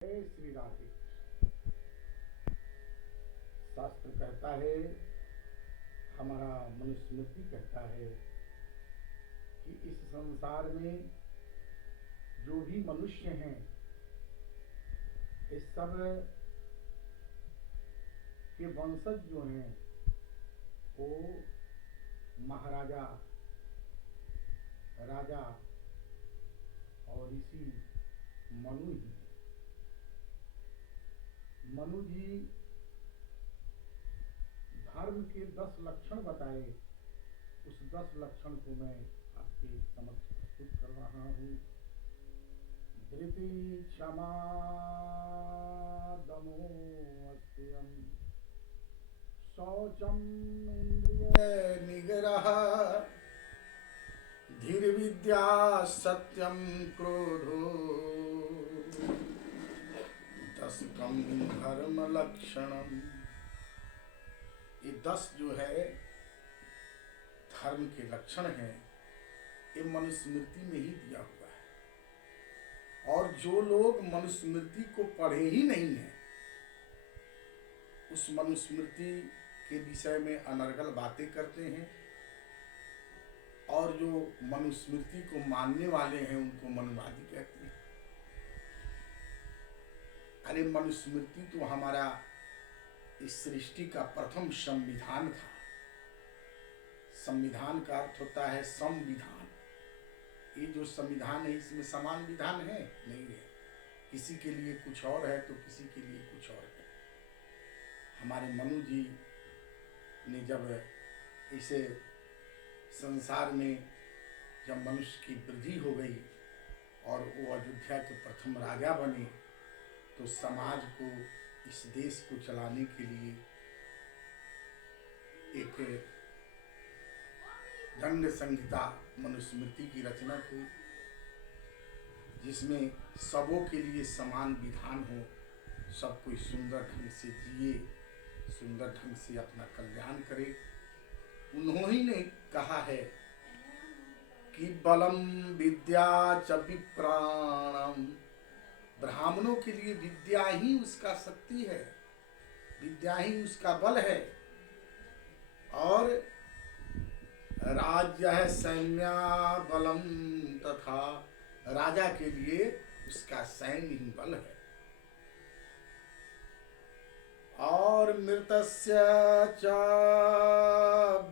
जय श्री राधे। शास्त्र कहता है, हमारा मनुस्मृति कहता है कि इस संसार में जो भी मनुष्य हैं, इस सब के वंशज जो हैं वो महाराजा, राजा और ऋषि मनु ही हैं। मनु जी धर्म के 10 लक्षण बताए। उस 10 लक्षण को मैं आपके समक्ष प्रस्तुत कर रहा हूँ। धृति, क्षमा, दमो, अस्त्यम, शौचम, इंद्रिय निग्रह, धीर विद्या, सत्यम, क्रोधो, दशकम धर्म लक्षणम। ये 10 जो है धर्म के लक्षण हैं, ये मनुस्मृति में ही दिया हुआ है। और जो लोग मनुस्मृति को पढ़े ही नहीं हैं, उस मनुस्मृति के विषय में अनर्गल बातें करते हैं, और जो मनुस्मृति को मानने वाले हैं उनको मनुवादी कहते हैं। अरे मनुस्मृति तो हमारा इस सृष्टि का प्रथम संविधान था। संविधान का अर्थ होता है संविधान। ये जो संविधान है, इसमें समान विधान है नहीं है। किसी के लिए कुछ और है तो किसी के लिए कुछ और है। हमारे मनु जी ने जब इसे संसार में जब मनुष्य की वृद्धि हो गई और वो अयोध्या के प्रथम राजा बने, तो समाज को, इस देश को चलाने के लिए एक दंड संहिता मनुस्मृति की रचना की, जिसमें सबों के लिए समान विधान हो, सब कोई सुंदर ढंग से जिए, सुंदर ढंग से अपना कल्याण करे। उन्होंने ने कहा है कि बलम विद्या च विप्राणम, ब्राह्मणों के लिए विद्या ही उसका शक्ति है, विद्या ही उसका बल है। और राज्य है सैन्या बलम, तथा राजा के लिए उसका सैन्य ही बल है। और मृतस्य च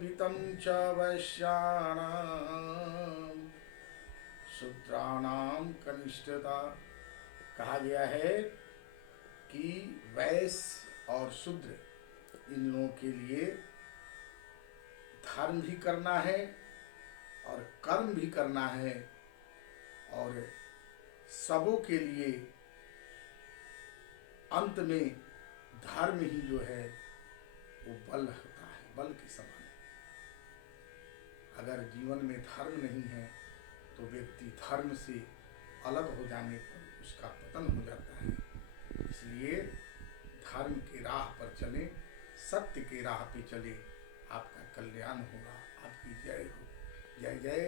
वित्तं च वैश्यानां शूद्राणां कनिष्ठता। कहा गया है कि वैश्य और शूद्र, इन लोगों के लिए धर्म भी करना है और कर्म भी करना है, और सबों के लिए अंत में धर्म ही जो है वो बल होता है, बल के समान। अगर जीवन में धर्म नहीं है तो व्यक्ति धर्म से अलग हो जाने पर उसका पतन हो जाता है। इसलिए धर्म के राह पर चले, सत्य के राह पे चले, आपका कल्याण होगा। आपकी जय हो। जय जय।